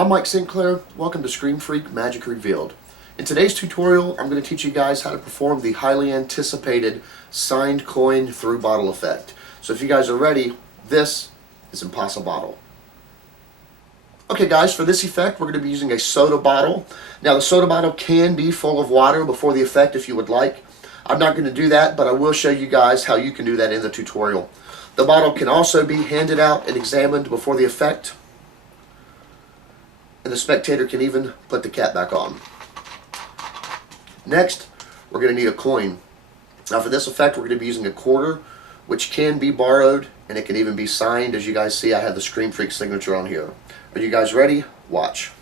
I'm Mike Sinclair. Welcome to Screen Freak Magic Revealed. In today's tutorial, I'm going to teach you guys how to perform the highly anticipated signed coin through bottle effect. So if you guys are ready, this is Impossibottle. Okay guys, for this effect we're going to be using a soda bottle. Now the soda bottle can be full of water before the effect if you would like. I'm not going to do that, but I will show you guys how you can do that in the tutorial. The bottle can also be handed out and examined before the effect, and the spectator can even put the cap back on. Next, we're going to need a coin. Now for this effect we're going to be using a quarter, which can be borrowed and it can even be signed. As you guys see, I have the Screen Freak signature on here. Are you guys ready? Watch.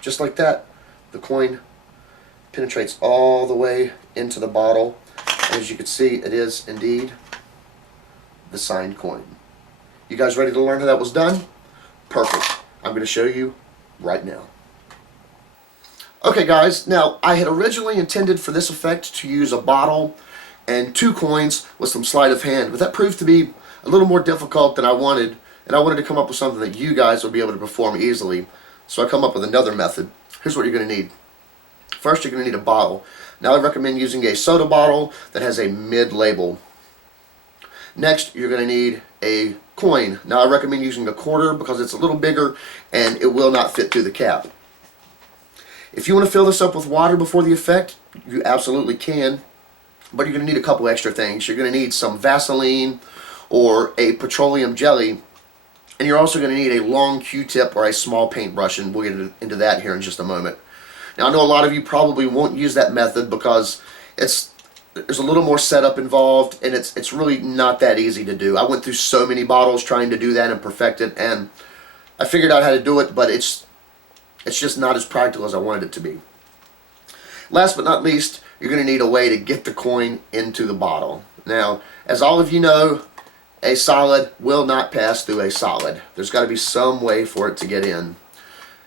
Just like that, the coin penetrates all the way into the bottle. And as you can see, it is indeed the signed coin. You guys ready to learn how that was done? Perfect. I'm going to show you right now. Okay guys, now I had originally intended for this effect to use a bottle and 2 coins with some sleight of hand, but that proved to be a little more difficult than I wanted, and I wanted to come up with something that you guys would be able to perform easily. So I come up with another method. Here's what you're going to need. First, you're going to need a bottle. Now I recommend using a soda bottle that has a mid label. Next, you're going to need a coin. Now I recommend using a quarter because it's a little bigger and it will not fit through the cap. If you want to fill this up with water before the effect, you absolutely can, but you're going to need a couple extra things. You're going to need some Vaseline or a petroleum jelly, and you're also going to need a long Q-tip or a small paintbrush, and we'll get into that here in just a moment. Now I know a lot of you probably won't use that method because there's a little more setup involved, and it's really not that easy to do. I went through so many bottles trying to do that and perfect it, and I figured out how to do it, but it's just not as practical as I wanted it to be. Last but not least, you're going to need a way to get the coin into the bottle. Now, as all of you know, a solid will not pass through a solid. There's got to be some way for it to get in,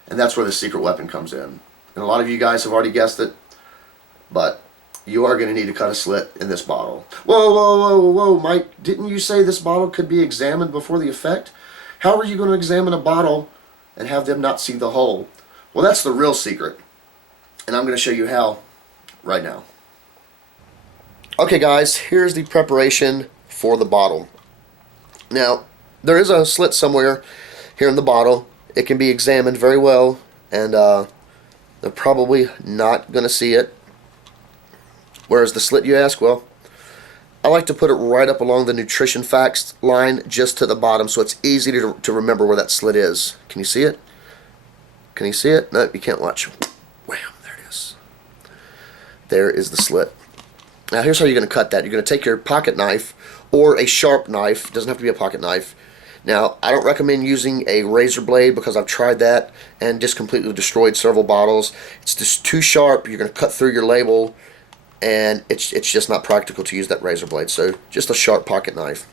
and that's where the secret weapon comes in. And a lot of you guys have already guessed it, but you are going to need to cut a slit in this bottle. Whoa, whoa, whoa, whoa, Mike, didn't you say this bottle could be examined before the effect? How are you going to examine a bottle and have them not see the hole? Well, that's the real secret, and I'm going to show you how right now. Okay guys, here's the preparation for the bottle. Now, there is a slit somewhere here in the bottle. It can be examined very well, and they're probably not going to see it. Where's the slit, you ask? Well, I like to put it right up along the nutrition facts line just to the bottom so it's easy to remember where that slit is. Can you see it? Can you see it? No, you can't watch. Wham, there it is. There is the slit. Now here's how you're going to cut that. You're going to take your pocket knife or a sharp knife. It doesn't have to be a pocket knife. Now I don't recommend using a razor blade because I've tried that and just completely destroyed several bottles. It's just too sharp. You're going to cut through your label, and it's just not practical to use that razor blade. So just a sharp pocket knife.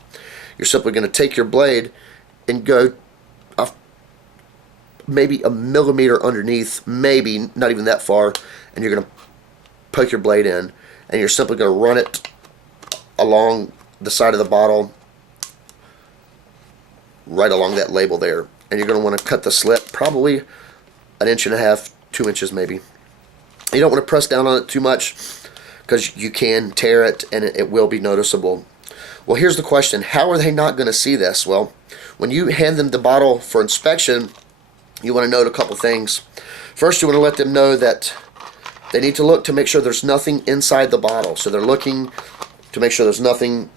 You're simply going to take your blade and go maybe a millimeter underneath, maybe not even that far, and you're going to poke your blade in, and you're simply going to run it along the side of the bottle, right along that label there, and you're going to want to cut the slit probably 1.5 inches, 2 inches maybe. You don't want to press down on it too much because you can tear it and it will be noticeable. Well, here's the question: how are they not going to see this? Well, when you hand them the bottle for inspection, you want to note a couple things. First, you want to let them know that they need to look to make sure there's nothing inside the bottle. So they're looking to make sure there's nothing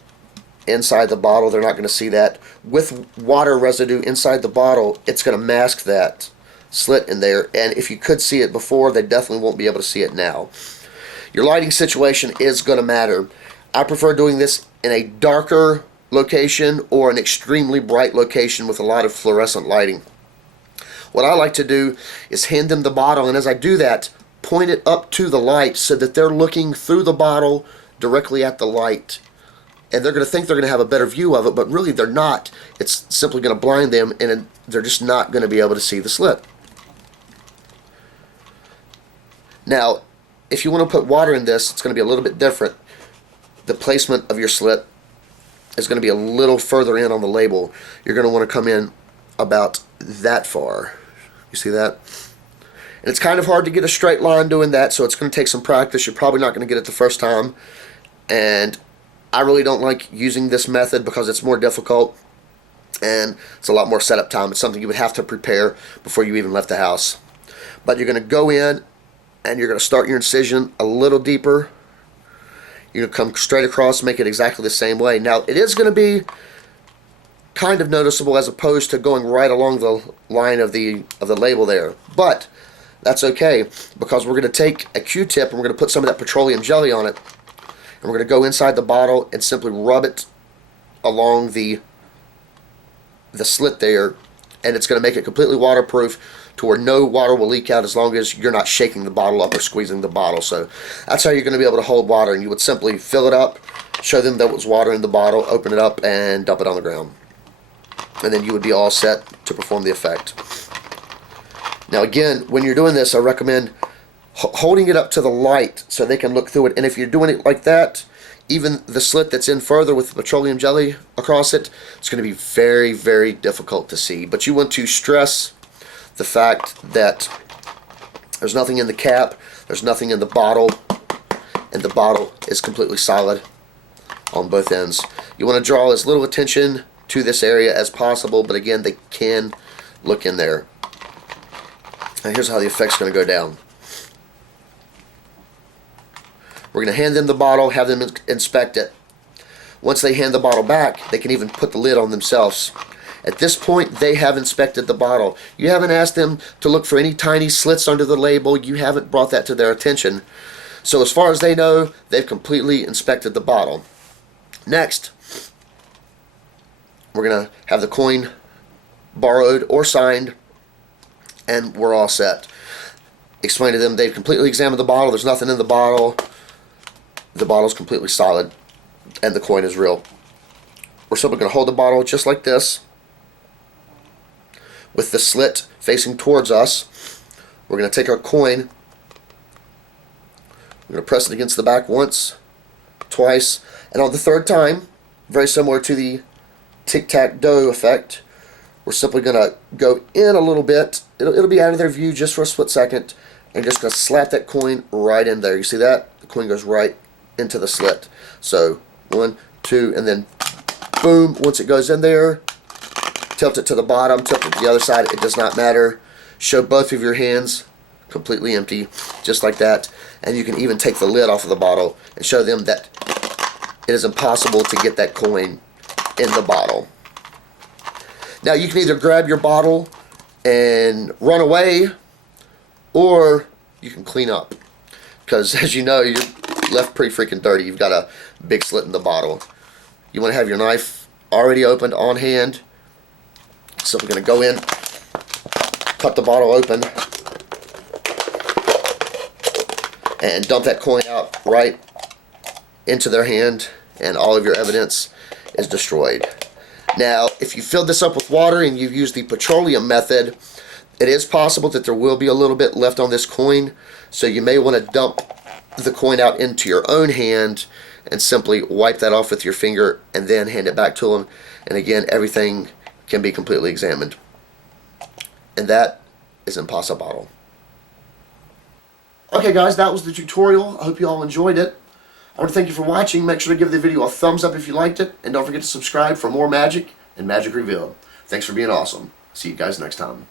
inside the bottle. They're not going to see that. With water residue inside the bottle, it's going to mask that slit in there. And if you could see it before, they definitely won't be able to see it now. Your lighting situation is going to matter. I prefer doing this in a darker location or an extremely bright location with a lot of fluorescent lighting. What I like to do is hand them the bottle, and as I do that, point it up to the light so that they're looking through the bottle directly at the light. And they're going to think they're going to have a better view of it, but really they're not. It's simply going to blind them, and they're just not going to be able to see the slit. Now, if you want to put water in this, it's going to be a little bit different. The placement of your slit is going to be a little further in on the label. You're going to want to come in about that far. You see that? And it's kind of hard to get a straight line doing that, so it's going to take some practice. You're probably not going to get it the first time. And I really don't like using this method because it's more difficult and it's a lot more setup time. It's something you would have to prepare before you even left the house. But you're going to go in and you're going to start your incision a little deeper. You're going to come straight across, make it exactly the same way. Now, it is going to be kind of noticeable as opposed to going right along the line of the label there. But that's okay, because we're going to take a Q-tip and we're going to put some of that petroleum jelly on it. And we're going to go inside the bottle and simply rub it along the slit there. And it's going to make it completely waterproof to where no water will leak out as long as you're not shaking the bottle up or squeezing the bottle. So that's how you're going to be able to hold water. And you would simply fill it up, show them there was water in the bottle, open it up, and dump it on the ground. And then you would be all set to perform the effect. Now again, when you're doing this, I recommend holding it up to the light so they can look through it. And if you're doing it like that, even the slit that's in further with the petroleum jelly across it, it's going to be very, very difficult to see. But you want to stress the fact that there's nothing in the cap, there's nothing in the bottle, and the bottle is completely solid on both ends. You want to draw as little attention to this area as possible, but again, they can look in there. Now here's how the effect's going to go down. We're going to hand them the bottle, have them inspect it. Once they hand the bottle back, they can even put the lid on themselves. At this point, they have inspected the bottle. You haven't asked them to look for any tiny slits under the label. You haven't brought that to their attention. So as far as they know, they've completely inspected the bottle. Next, we're going to have the coin borrowed or signed, and we're all set. Explain to them they've completely examined the bottle. There's nothing in the bottle. The bottle's completely solid, and the coin is real. We're simply going to hold the bottle just like this, with the slit facing towards us. We're going to take our coin. We're going to press it against the back once, twice, and on the third time, very similar to the tic-tac-toe effect, we're simply going to go in a little bit. It'll be out of their view just for a split second, and just going to slap that coin right in there. You see that? The coin goes right into the slit. So 1, 2, and then boom. Once it goes in there, tilt it to the bottom, tilt it to the other side. It does not matter. Show both of your hands completely empty, just like that. And you can even take the lid off of the bottle and show them that it is impossible to get that coin in the bottle. Now you can either grab your bottle and run away, or you can clean up, because as you know, you're left pretty freaking dirty. You've got a big slit in the bottle. You want to have your knife already opened on hand. So we're going to go in, cut the bottle open, and dump that coin out right into their hand, and all of your evidence is destroyed. Now, if you filled this up with water and you've used the petroleum method, it is possible that there will be a little bit left on this coin, so you may want to dump the coin out into your own hand and simply wipe that off with your finger and then hand it back to them. And again, everything can be completely examined. And that is impossible. Okay guys, that was the tutorial. I hope you all enjoyed it. I want to thank you for watching. Make sure to give the video a thumbs up if you liked it, and don't forget to subscribe for more magic and Magic Revealed. Thanks for being awesome. See you guys next time.